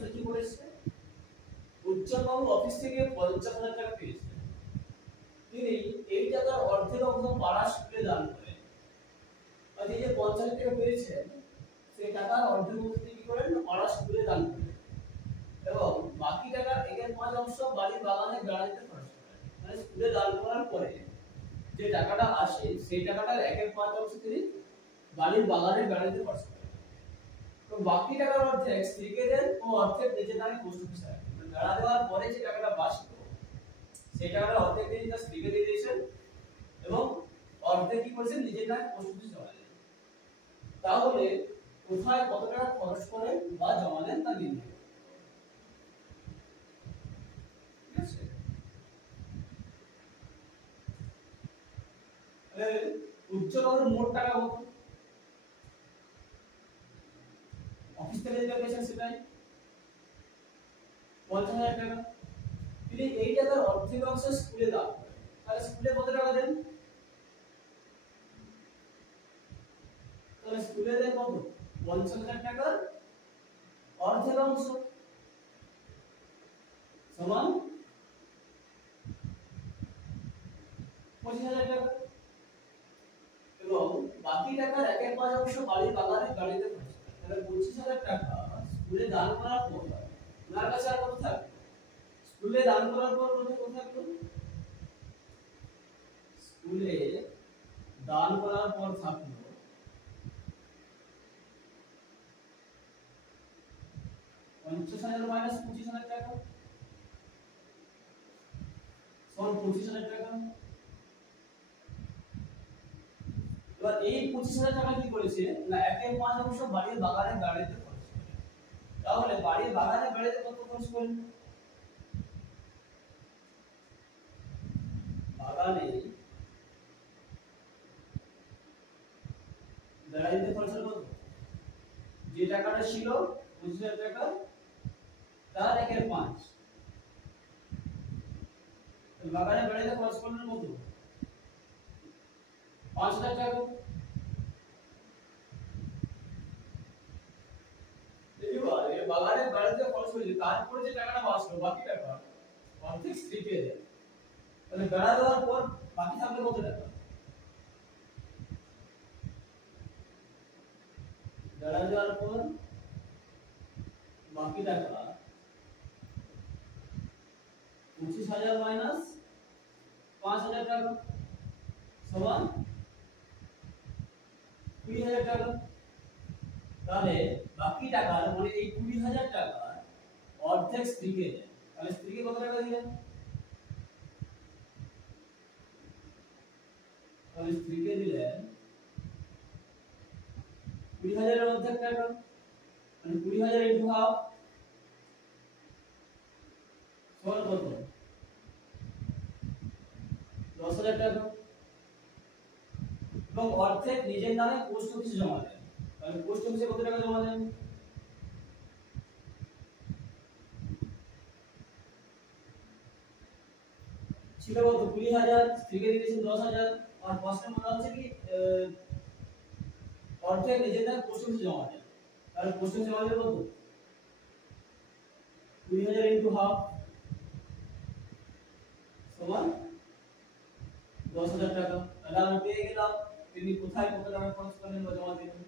প্রশ্ন কি করেছে, উজ্জ্বলবাবু অফিস থেকে 50,000 টাকা পেয়েছেন, তিনি এই টাকার অর্ধেক অংশ পাড়া স্কুলে দান করেন। মানে এই যে 50,000 টাকা পেয়েছেন সেই টাকার অর্ধেক অংশ তিনি কি করেন, পাড়া স্কুলে দান করেন, এবং বাকি টাকার 1/5 অংশ বাড়ির বাগানে বেড়াতে খরচ করেন। মানে স্কুলে দান করার পরে যে টাকাটা আসে সেই টাকাটার 1/5 অংশ তিনি বাড়ির বাগানে বেড়াতে খরচ করেন। তো বাকি টাকার অর্ধেক স্ত্রীকে দেন ও অর্ধেক নিজের নামে পোস্ট অফিসে রাখেন। বেড়া দেওয়ার পরে যে টাকাটা বাঁচলো সেই টাকাটা অর্ধেক তিনি তার স্ত্রীকে দিয়ে দিয়েছেন এবং অর্ধেক কি করেছেন, নিজের নামে পোস্ট অফিসে জমা দেন। তাহলে কোথায় কত টাকা খরচ করেন বা জমা দেন তা নির্ণয় করুন। ঠিক আছে, উজ্জ্বলবাবুর মোট টাকা কত, অফিস থেকে যেটা পেয়েছেন সেটাই 50,000 টাকা। তিনি এই টাকার অর্ধেক অংশ স্কুলে দান করেন, তাহলে স্কুলে কত টাকা দেন, তাহলে স্কুলে দেন কত, 50,000 টাকার অর্ধেক অংশ সমান 25,000 টাকা, এবং বাকি টাকার 1/5 অংশ বাড়ির বাগানে গাড়িতে খরচ করেন। তাহলে 25,000 টাকা স্কুলে দান করার পর ওনার কাছে আর কত থাকবে, স্কুলে দান করার পর কত থাকলো, স্কুলে দান করার পর থাকলো 50,000 মাইনাস 25,000 টাকা সমান 25,000 টাকা। এবার এই 25,000 টাকা কি করেছে না, 1/5 অংশ বাড়ির বাগানে গাড়িতে খরচ করে। তাহলে বাড়ির বাগানে গাড়িতে কত খরচ করেন, বাগানে গাড়িতে খরচ কত, যে টাকাটা ছিল 25,000 টাকা তার 1/5, বাগানে গাড়িতে খরচ করলেন কত, 5,000 টাকা। এবারে বাগানে গাড়িতে খরচ করেছে, তারপরে যে টাকাটা বাঁচলো বাকি টাকা অর্ধেক স্ত্রীকে দেন। তাহলে বেড়া দেওয়ার পর বাকি থাকবে কত টাকা, বেড়া দেওয়ার পর বাকি টাকা 25,000 মাইনাস 5,000 টাকা সমান 20,000 টাকা। তাহলে বাকি টাকার মানে এই 20,000 টাকা অর্ধেক স্ত্রীকে দেন। তাহলে স্ত্রীকে কত টাকা দিলেন, তাহলে স্ত্রীকে দিলেন 20,000 এর অর্ধেক টাকা, মানে 20,000 ইনটু হাফ সমান কত, 10,000 টাকা, এবং অর্ধেক নিজের নামে পোস্ট অফিসে জমা দেন। তাহলে পোস্ট অফিসে কত টাকা জমা দেন, ছিল কত 20,000, স্ত্রীকে দিয়েছেন 10,000, আর প্রশ্নের মনে হচ্ছে কি অর্ধেক নিজের নামে পোস্ট অফিসে জমা দেন। তাহলে পোস্ট অফিসে জমা দেবে কত, 20,000 ইনটু হাফ সমান 10,000 টাকা। তাহলে আমরা পেয়ে গেলাম তিনি কোথায় কত টাকা খরচ করলেন বা জমা দিলেন।